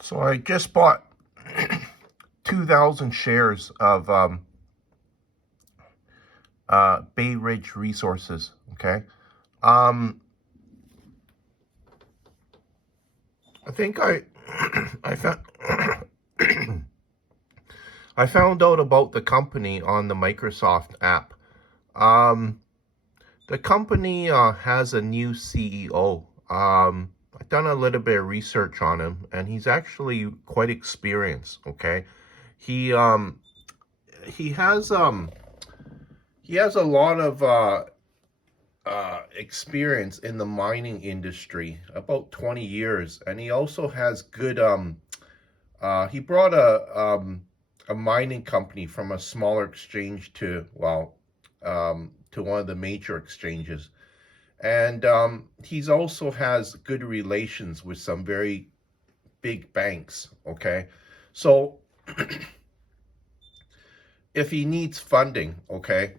So I just bought 2,000 shares of Bayridge Resources. Okay. I think I found I found out about the company on the Microsoft app. The company has a new CEO. I've done a little bit of research on him, and he's actually quite experienced. Okay, he um he has um he has a lot of experience in the mining industry, about 20 years, and he also has good he brought a mining company from a smaller exchange to to one of the major exchanges. And he's also has good relations with some very big banks. Okay, so if he needs funding, okay,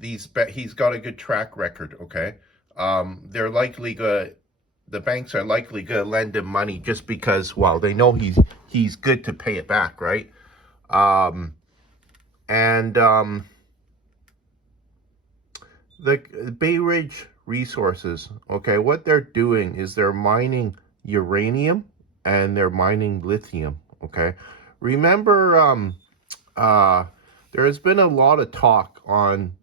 he's got a good track record. Okay, they're likely good. The banks are likely going to lend him money just because, well, they know he's good to pay it back, right? Um, and The Bay Ridge Resources, okay, what they're doing is they're mining uranium and they're mining lithium. Okay, remember, uh, there has been a lot of talk on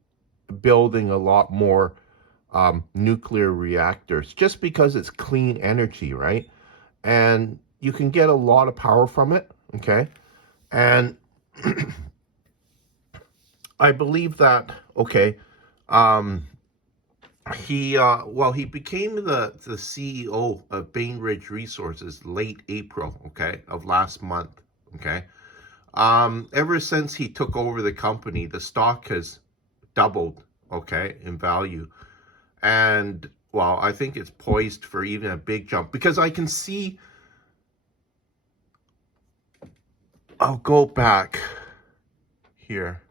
building a lot more nuclear reactors just because it's clean energy, right? And you can get a lot of power from it. Okay, and I believe that. Okay, um, he became the CEO of Bainbridge Resources late April, okay, of last month. Okay, ever since he took over the company, the stock has doubled, okay, in value. And well, I think it's poised for even a big jump because I can see. I'll go back here.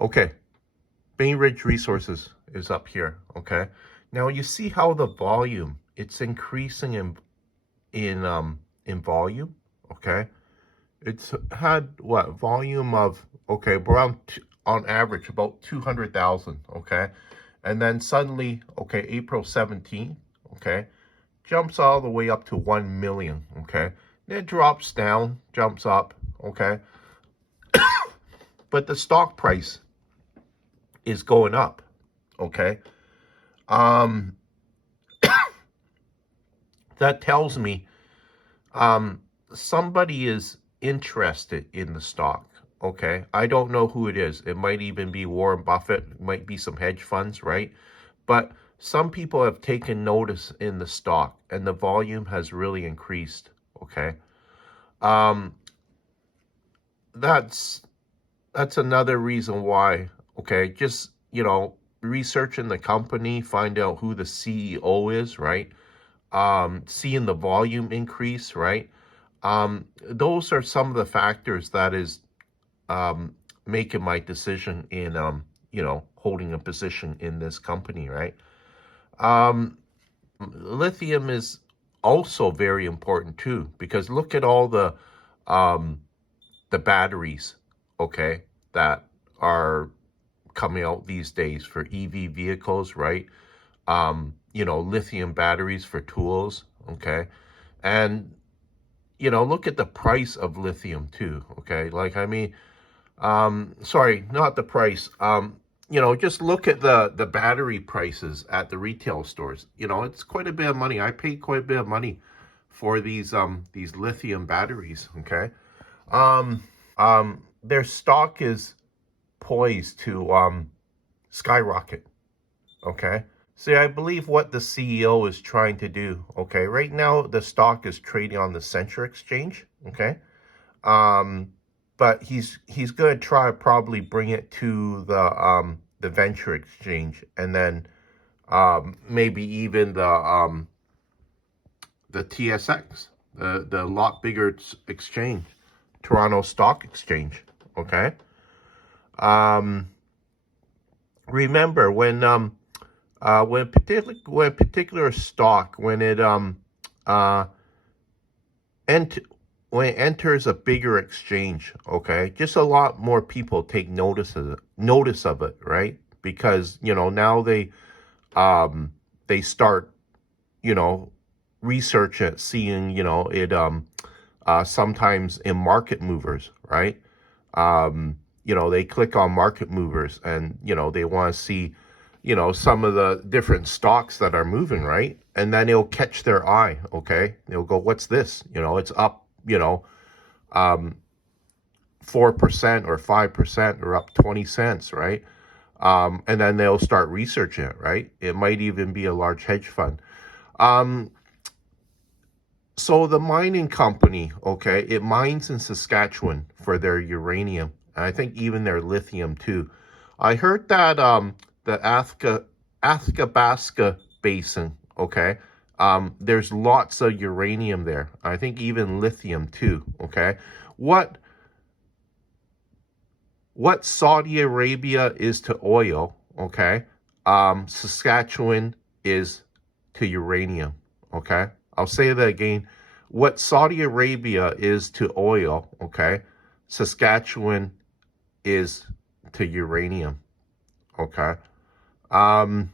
Okay, Bainbridge Resources is up here. Okay, now you see how the volume, it's increasing in volume. Okay, it's had what volume of, okay, around on average about 200,000. Okay, and then suddenly, okay, April 17th, okay, jumps all the way up to 1 million. Okay, then it drops down, jumps up. Okay, but the stock price is going up. Okay, um that tells me somebody is interested in the stock. Okay, I don't know who it is. It might even be Warren Buffett. It might be some hedge funds, right? But some people have taken notice in the stock, and the volume has really increased. Okay, um, that's another reason why. Okay, just researching the company, find out who the CEO is, right? Seeing the volume increase, right? Those are some of the factors that is making my decision in holding a position in this company, right? Um, Lithium is also very important too because look at all um, the batteries, okay, that are coming out these days for EV vehicles, right? Lithium batteries for tools, okay, and look at the price of lithium too, okay? Like, I mean, sorry, not the price. Just look at the battery prices at the retail stores. It's quite a bit of money. I paid quite a bit of money for these lithium batteries, okay? Their stock is poised to skyrocket, okay? See, I believe what the CEO is trying to do, okay? Right now the stock is trading on the Central Exchange, okay? But he's going to try to probably bring it to the venture exchange, and then maybe even the TSX, the lot bigger exchange, Toronto Stock Exchange. Okay. Um, remember when particular stock uh ent when it enters a bigger exchange, okay, just a lot more people take notice of it, right? Because now um they start you know research it, seeing it sometimes in market movers, right? They click on market movers, and they want to see some of the different stocks that are moving, right? And then it'll catch their eye. Okay, they'll go, what's this? It's up 4% or 5% or up 20 cents, right? And then they'll start researching it, right? It might even be a large hedge fund. um so the mining company, okay, it mines in Saskatchewan for their uranium, and I think even their lithium too. I heard that the Athabasca Basin, okay, there's lots of uranium there. I think even lithium too, okay. What what Saudi Arabia is to oil, okay, Saskatchewan is to uranium, okay? I'll say that again. What Saudi Arabia is to oil, okay, Saskatchewan is to uranium, okay? Um,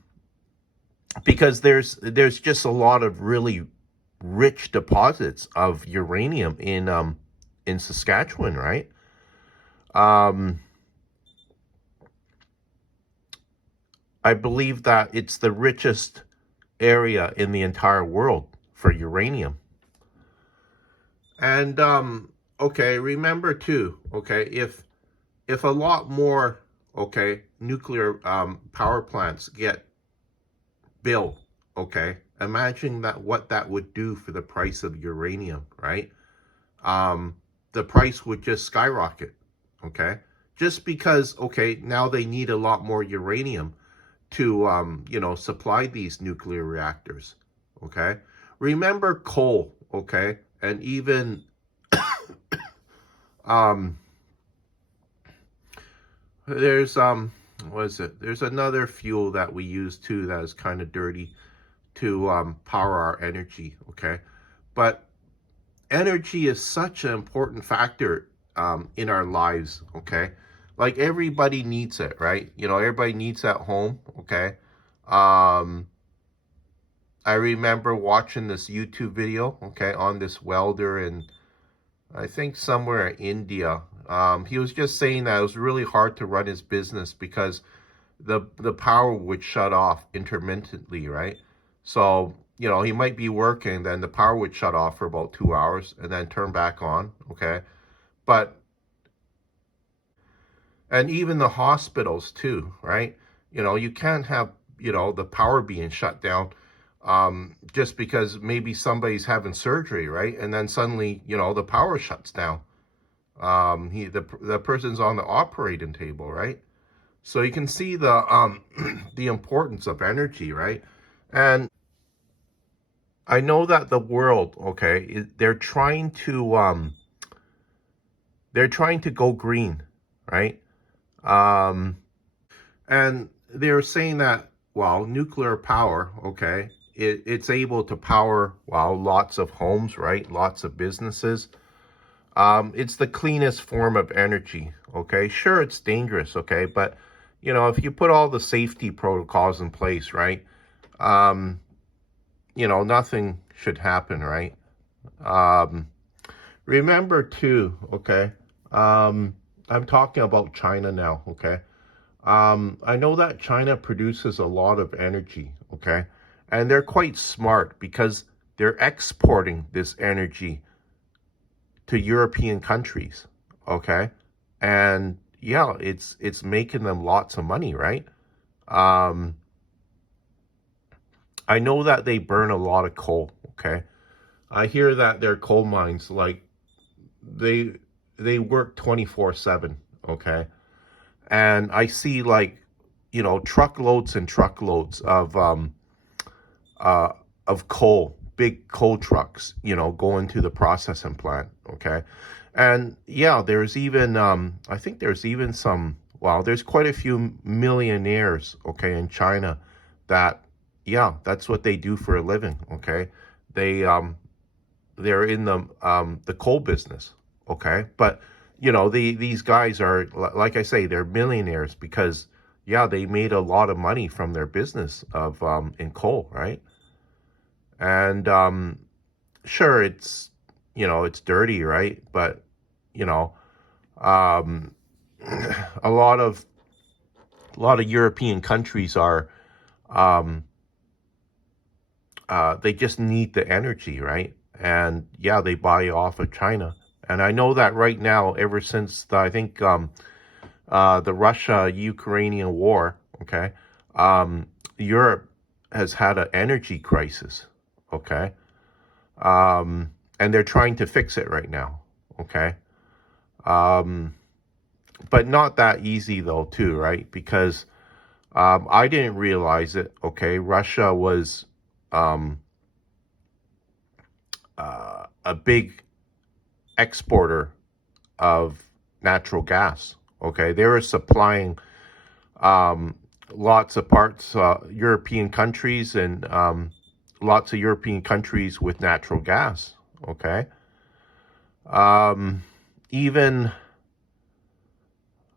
because there's just a lot of really rich deposits of uranium in Saskatchewan, right? Um, I believe that it's the richest area in the entire world for uranium. And okay, remember too, okay, if a lot more, okay, nuclear power plants get built, okay, imagine that what that would do for the price of uranium, right? Um the price would just skyrocket, okay? Just because, okay, now they need a lot more uranium to supply these nuclear reactors, okay? Remember coal, okay? And even um there's what is it? There's another fuel that we use too that is kind of dirty to power our energy, okay? But energy is such an important factor in our lives, okay? Like everybody needs it, right? Everybody needs at home, okay? um I remember watching this YouTube video, okay, on this welder in, I think, somewhere in India. He was just saying that it was really hard to run his business because the power would shut off intermittently, right? So, he might be working, then the power would shut off for about 2 hours and then turn back on, okay? But, and even the hospitals too, right? You can't have, the power being shut down just because maybe somebody's having surgery, right? And then suddenly, the power shuts down. The person's on the operating table, right? So you can see the the importance of energy, right? And I know that the world, okay, they're trying to go green, right? Um, and they're saying that, well, nuclear power, okay, it's able to power, well, lots of homes, right? Lots of businesses. It's the cleanest form of energy, okay? Sure, it's dangerous, okay? But, if you put all the safety protocols in place, right? Um, nothing should happen, right? Um, remember too, okay? I'm talking about China now, okay? I know that China produces a lot of energy, okay? And they're quite smart because they're exporting this energy to European countries, okay? And yeah, it's making them lots of money, right? Um, I know that they burn a lot of coal, okay? I hear that their coal mines, like, they they work 24/7, okay? And I see, like, truckloads and truckloads uh of coal, big coal trucks, going to the processing plant, okay? And yeah, there's even I think there's even some Well, there's quite a few millionaires, okay, in China that, yeah, that's what they do for a living, okay? They they're in the coal business, okay? But these guys are like I say, they're millionaires because yeah, they made a lot of money from their business of in coal, right? And sure, it's dirty, right? But you know, um, a lot of European countries are um, they just need the energy, right? And yeah, they buy off of China. And I know that right now, ever since I think the Russia-Ukrainian war, okay, Europe has had an energy crisis, okay, and they're trying to fix it right now, okay, um, but not that easy though, too, right? Because I didn't realize it, okay. Russia was um, a big exporter of natural gas. Okay, they were supplying um, lots of parts, European countries, and lots of European countries with natural gas. Okay, um, even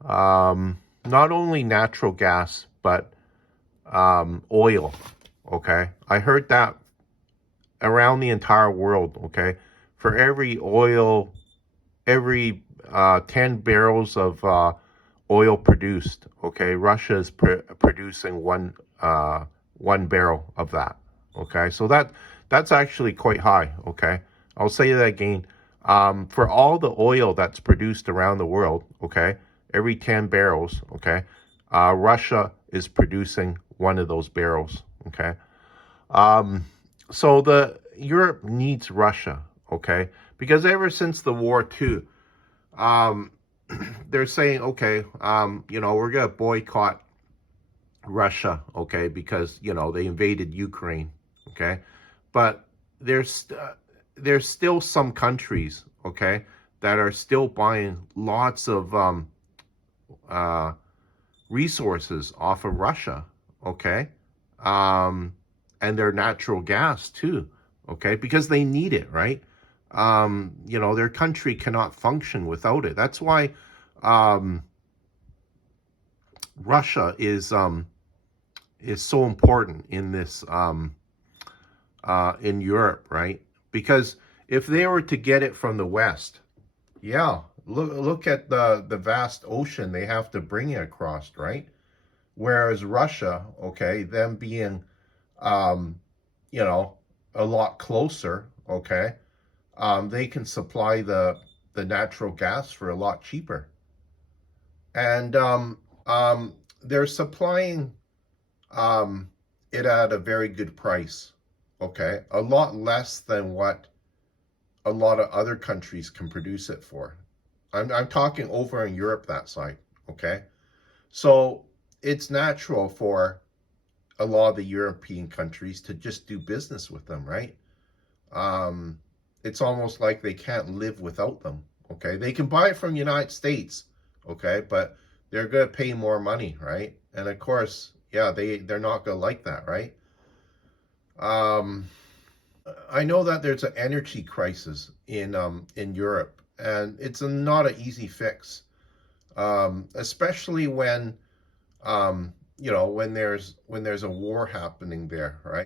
not only natural gas but oil. Okay, I heard that around the entire world. Okay, for every 10 barrels of oil produced, okay, Russia is producing one barrel of that. Okay, so that's actually quite high. Okay, I'll say that again. For all the oil that's produced around the world, okay, every 10 barrels, okay, Russia is producing one of those barrels. Okay, um, so the Europe needs Russia. Okay, because ever since the war too, um, they're saying, okay, we're gonna boycott Russia, okay, because they invaded Ukraine, okay, but there's still some countries, okay, that are still buying lots of uh, resources off of Russia, okay, um, and their natural gas too, okay, because they need it, right? Their country cannot function without it. That's why um, Russia is so important in this in Europe, right? Because if they were to get it from the West, yeah, look at the vast ocean they have to bring it across, right? Whereas Russia, okay, them being um, you know a lot closer, okay, they can supply the natural gas for a lot cheaper, and they're supplying um, it at a very good price. Okay, a lot less than what a lot of other countries can produce it for. I'm talking over in Europe that side. Okay, so it's natural for a lot of the European countries to just do business with them, right? Um, it's almost like they can't live without them. Okay, they can buy it from the United States. Okay, but they're gonna pay more money, right? And of course, yeah, they're not gonna like that, right? Um, I know that there's an energy crisis in Europe, and it's not an easy fix, especially when when there's a war happening there, right?